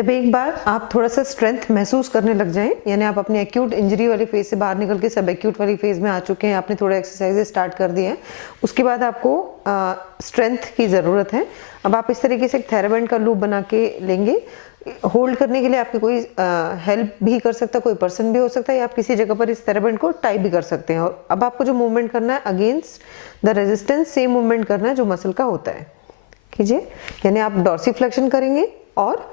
जब एक बार आप थोड़ा सा स्ट्रेंथ महसूस करने लग जाएं, यानी आप अपनी एक्यूट इंजरी वाली फेज से बाहर निकल के सब एक्यूट वाली फेज में आ चुके हैं, आपने थोड़ा एक्सरसाइज स्टार्ट कर दिया है, उसके बाद आपको स्ट्रेंथ की ज़रूरत है। अब आप इस तरीके से एक थेराबैंड का लूप बना के लेंगे। होल्ड करने के लिए आपके कोई हेल्प भी कर सकता है, कोई पर्सन भी हो सकता है, या आप किसी जगह पर इस थेराबैंड को टाई भी कर सकते हैं। और अब आपको जो मूवमेंट करना है against the resistance, same movement करना है जो मसल का होता है। कीजिए, यानी आप डॉर्सीफ्लेक्शन करेंगे और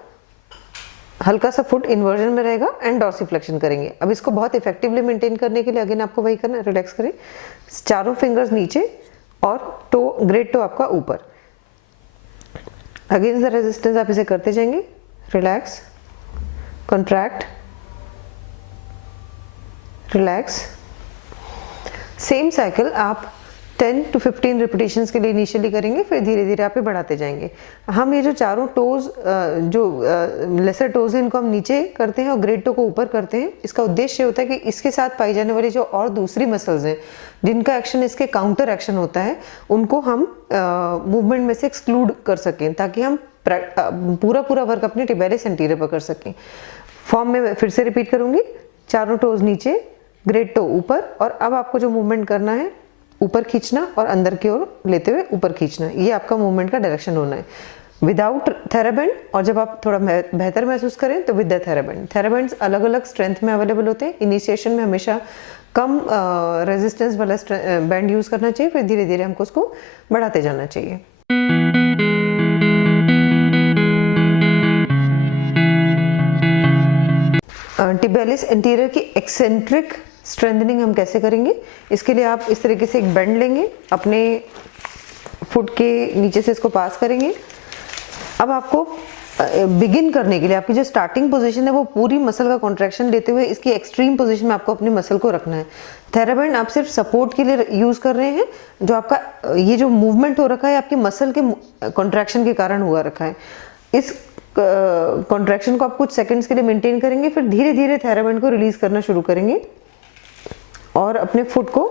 हल्का सा फुट इन्वर्जन में रहेगा एंड डॉर्सीफ्लेक्शन करेंगे। अब इसको बहुत इफेक्टिवली मेंटेन करने के लिए अगेन आपको वही करना है, रिलैक्स करें, चारों फिंगर्स नीचे और टो, ग्रेट टो आपका ऊपर। अगेंस्ट द रेजिस्टेंस आप इसे करते जाएंगे, relax, contract, relax. Same cycle आप 10 to 15 रिपीटेशंस के लिए इनिशियली करेंगे, फिर धीरे धीरे आप बढ़ाते जाएंगे। हम ये जो चारों टोज, जो लेसर टोज हैं, इनको हम नीचे करते हैं और ग्रेट टो को ऊपर करते हैं। इसका उद्देश्य होता है कि इसके साथ पाई जाने वाली जो और दूसरी मसल्स हैं जिनका एक्शन इसके काउंटर एक्शन होता है, उनको हम मूवमेंट में से एक्सक्लूड कर सकें, ताकि हम पूरा वर्क अपने टिबियालिस एंटीरियर पर कर सकें। फॉर्म में फिर से रिपीट करूंगी, चारों टोज नीचे, ग्रेट टो ऊपर, और अब आपको जो मूवमेंट करना है ऊपर खींचना और अंदर की ओर लेते हुए ऊपर खींचना, ये आपका मूवमेंट का डायरेक्शन होना है विदाउट थेराबैंड। और जब आप थोड़ा बेहतर महसूस करें तो विद द थेराबैंड। थेराबैंड्स अलग अलग स्ट्रेंथ में अवेलेबल होते हैं। इनिशिएशन में हमेशा कम रेजिस्टेंस वाला बैंड यूज करना चाहिए, फिर धीरे धीरे हमको उसको बढ़ाते जाना चाहिए। टिबियालिस एंटीरियर की एक्सेंट्रिक स्ट्रेंथनिंग हम कैसे करेंगे? इसके लिए आप इस तरीके से एक बेंड लेंगे, अपने फुट के नीचे से इसको पास करेंगे। अब आपको बिगिन करने के लिए आपकी जो स्टार्टिंग पोजीशन है वो पूरी मसल का कॉन्ट्रैक्शन लेते हुए इसकी एक्सट्रीम पोजीशन में आपको अपनी मसल को रखना है। थेराबैंड आप सिर्फ सपोर्ट के लिए यूज कर रहे हैं। जो आपका ये जो मूवमेंट हो रखा है आपकी मसल के कॉन्ट्रैक्शन के कारण हुआ रखा है। इस कॉन्ट्रैक्शन को आप कुछ सेकंड्स के लिए मेंटेन करेंगे, फिर धीरे धीरे थेराबैंड को रिलीज करना शुरू करेंगे और अपने फुट को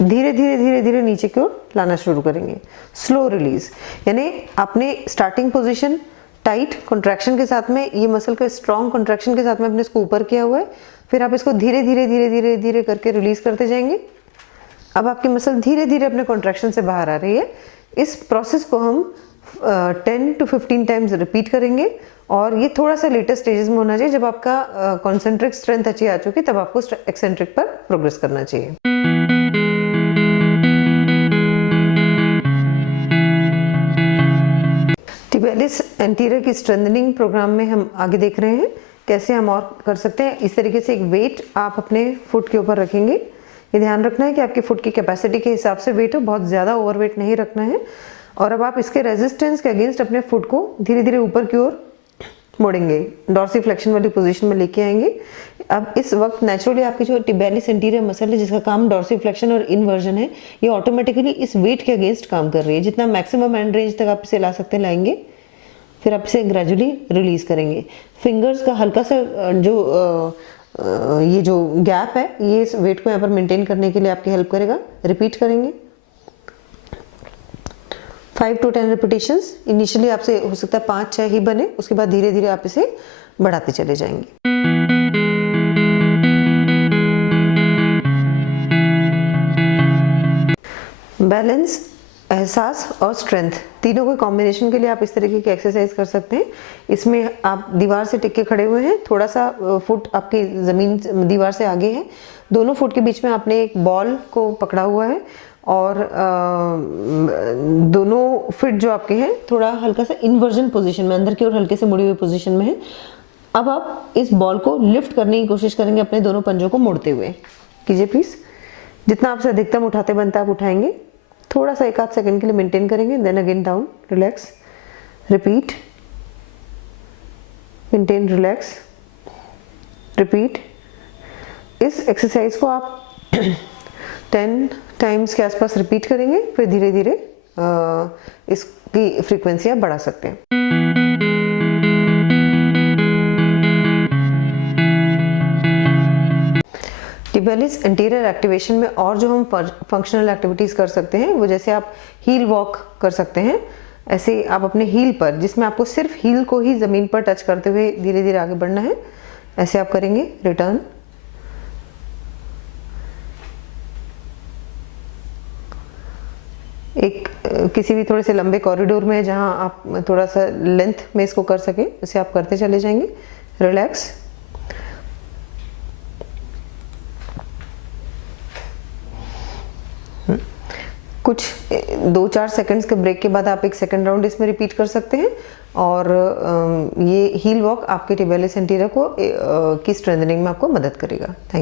धीरे धीरे नीचे की ओर लाना शुरू करेंगे। स्लो रिलीज, यानी आपने स्टार्टिंग पोजीशन टाइट कॉन्ट्रैक्शन के साथ में, ये मसल का स्ट्रॉन्ग कॉन्ट्रैक्शन के साथ में आपने इसको ऊपर किया हुआ है, फिर आप इसको धीरे धीरे करके रिलीज करते जाएंगे। अब आपकी मसल धीरे धीरे अपने कॉन्ट्रैक्शन से बाहर आ रही है। इस प्रोसेस को हम 10 to 15 टाइम्स रिपीट करेंगे और ये थोड़ा सा लेटर स्टेजेस में होना चाहिए। जब आपका कॉन्सेंट्रिक स्ट्रेंथ अच्छी आ चुकी तब आपको एक्सेंट्रिक पर प्रोग्रेस करना चाहिए। टिबियालिस एंटीरियर की स्ट्रेंथनिंग प्रोग्राम में हम आगे देख रहे हैं कैसे हम और कर सकते हैं। इस तरीके से एक वेट आप अपने फुट के ऊपर रखेंगे। ये ध्यान रखना है कि आपकी फुट की कैपेसिटी के हिसाब से वेट हो, बहुत ज़्यादा ओवरवेट नहीं रखना है। और अब आप इसके रेजिस्टेंस के अगेंस्ट अपने फुट को धीरे धीरे ऊपर की ओर मोड़ेंगे, डॉर्सीफ्लेक्शन वाली पोजीशन में लेके आएंगे। अब इस वक्त नेचुरली आपकी जो टिबियालिस एंटीरियर मसल है जिसका काम डॉर्सीफ्लेक्शन और इन्वर्जन है, ये ऑटोमेटिकली इस वेट के अगेंस्ट काम कर रही है। जितना मैक्सिमम एंड रेंज तक आप इसे ला सकते हैं लाएंगे, फिर आप इसे ग्रेजुअली रिलीज करेंगे। फिंगर्स का हल्का सा ये जो गैप है ये इस वेट को यहाँ पर मेंटेन करने के लिए आपकी हेल्प करेगा। रिपीट करेंगे 5 to 10 रिपीटेशंस। इनिशियली आपसे हो सकता है 5-6 ही बने, उसके बाद धीरे धीरे आप इसे बढ़ाते चले जाएंगे। बैलेंस, एहसास और स्ट्रेंथ, तीनों के कॉम्बिनेशन के लिए आप इस तरीके की एक्सरसाइज कर सकते हैं। इसमें आप दीवार से टिक के खड़े हुए हैं, थोड़ा सा फुट आपकी ज़मीन दीवार से आगे है, दोनों फुट के बीच में आपने एक बॉल को पकड़ा हुआ है और दोनों फिट जो आपके हैं थोड़ा हल्का सा इन्वर्जन पोजीशन में, अंदर की ओर हल्के से मुड़ी हुई पोजीशन में है। अब आप इस बॉल को लिफ्ट करने की कोशिश करेंगे अपने दोनों पंजों को मोड़ते हुए। कीजिए प्लीज, जितना आपसे अधिकतम उठाते बनता आप उठाएंगे। थोड़ा सा 1-8 सेकंड के लिए मेंटेन करेंगे, then again down, relax, repeat, maintain, relax, repeat. इस एक्सरसाइज को आप 10 टाइम्स के आसपास रिपीट करेंगे, फिर धीरे धीरे इसकी फ्रीक्वेंसी आप बढ़ा सकते हैं। टिबियालिस एंटीरियर एक्टिवेशन में और जो हम फंक्शनल एक्टिविटीज़ कर सकते हैं वो, जैसे आप हील वॉक कर सकते हैं, ऐसे आप अपने हील पर, जिसमें आपको सिर्फ हील को ही ज़मीन पर टच करते हुए धीरे धीरे आगे बढ़ना है, ऐसे आप करेंगे रिटर्न। एक किसी भी थोड़े से लंबे कॉरिडोर में जहां आप थोड़ा सा लेंथ में इसको कर सकें, उसे आप करते चले जाएंगे। रिलैक्स। कुछ 2-4 सेकंड्स के ब्रेक के बाद आप एक सेकंड राउंड इसमें रिपीट कर सकते हैं और ये हील वॉक आपके टिबियालिस एंटीरियर को की स्ट्रेंथनिंग में आपको मदद करेगा। Thank you.